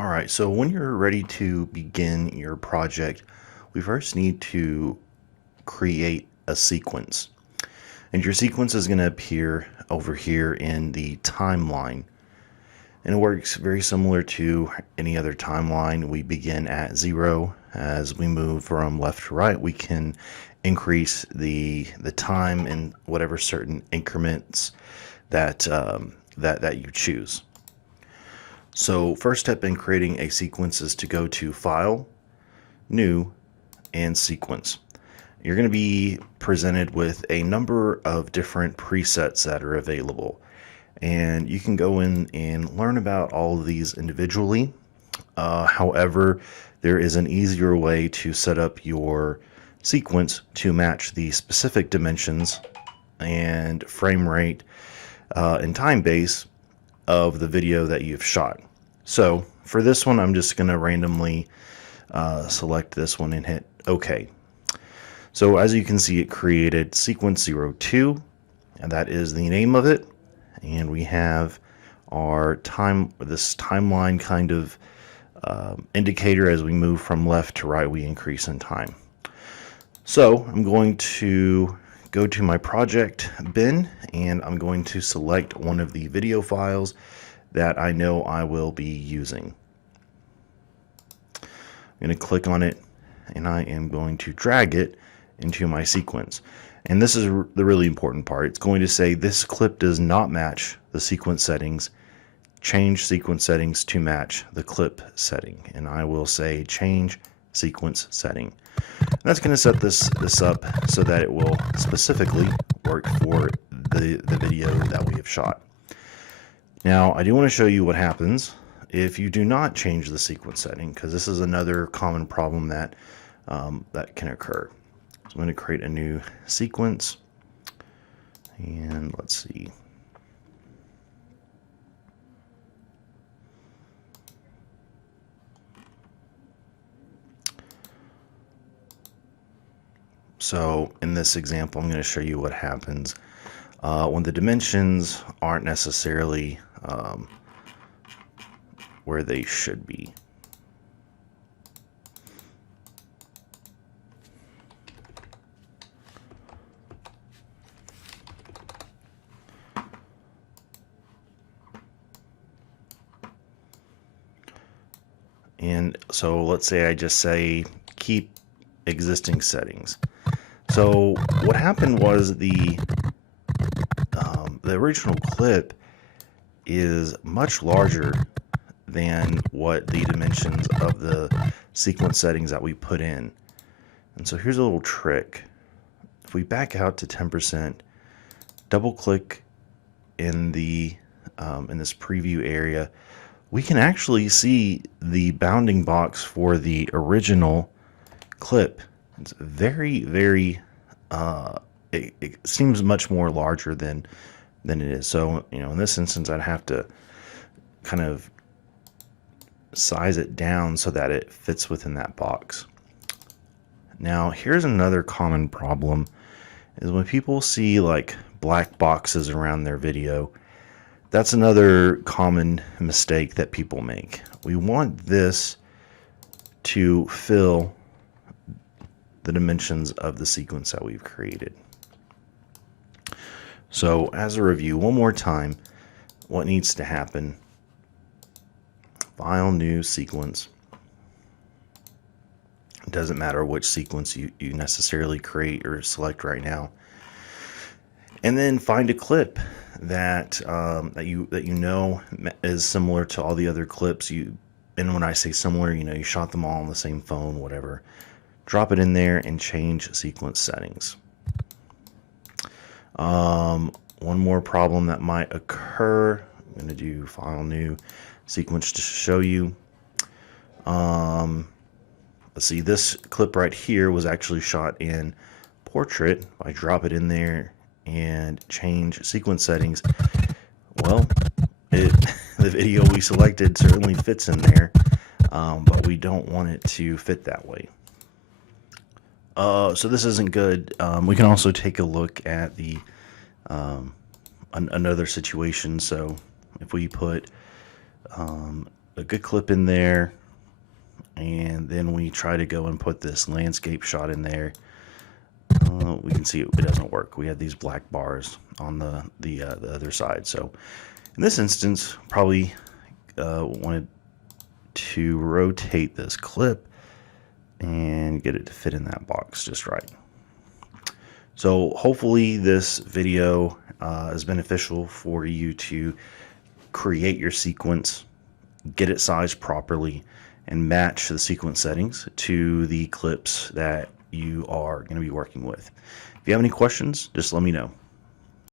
All right, so when you're ready to begin your project, we first need to create a sequence. And your sequence is going to appear over here in the timeline. And it works very similar to any other timeline. We begin at 0. As we move from left to right, we can increase the time in whatever certain increments that that you choose. So first step in creating a sequence is to go to File, New, and Sequence. You're going to be presented with a number of different presets that are available. And you can go in and learn about all of these individually. However, there is an easier way to set up your sequence to match the specific dimensions and frame rate and time base of the video that you've shot. So for this one, I'm just going to randomly select this one and hit OK. So as you can see, it created sequence 02, and that is the name of it. And we have our this timeline kind of indicator. As we move from left to right, we increase in time. So I'm going to go to my project bin, and I'm going to select one of the video files that I know I will be using. I'm going to click on it, and I am going to drag it into my sequence. And this is the really important part. It's going to say this clip does not match the sequence settings. Change sequence settings to match the clip setting. And I will say change sequence setting. And that's going to set this up so that it will specifically work for the video that we have shot. Now, I do want to show you what happens if you do not change the sequence setting, because this is another common problem that that can occur. So I'm going to create a new sequence, and let's see. So in this example, I'm going to show you what happens when the dimensions aren't necessarily where they should be. And so let's say I just say keep existing settings. So what happened was the original clip is much larger than what the dimensions of the sequence settings that we put in. And so here's a little trick. If we back out to 10%, double click in the in this preview area, we can actually see the bounding box for the original clip. It's very it seems much more larger than it is. So, you know, in this instance, I'd have to kind of size it down so that it fits within that box. Now, here's another common problem is when people see like black boxes around their video. That's another common mistake that people make. We want this to fill the dimensions of the sequence that we've created. So as a review, one more time, what needs to happen: File, New, Sequence. It doesn't matter which sequence you necessarily create or select right now. And then find a clip that that you know is similar to all the other clips. And when I say similar, you know, you shot them all on the same phone, whatever. Drop it in there and change sequence settings. One more problem that might occur. I'm going to do File, New, Sequence to show you. Let's see, this clip right here was actually shot in portrait. If I drop it in there and change sequence settings, well, the video we selected certainly fits in there, but we don't want it to fit that way. So this isn't good. We can also take a look at the another situation. So if we put a good clip in there, and then we try to go and put this landscape shot in there. We can see it doesn't work. We have these black bars on the other side. So in this instance, probably wanted to rotate this clip and get it to fit in that box just right. So hopefully this video is beneficial for you to create your sequence, get it sized properly, and match the sequence settings to the clips that you are going to be working with. If you have any questions, just let me know.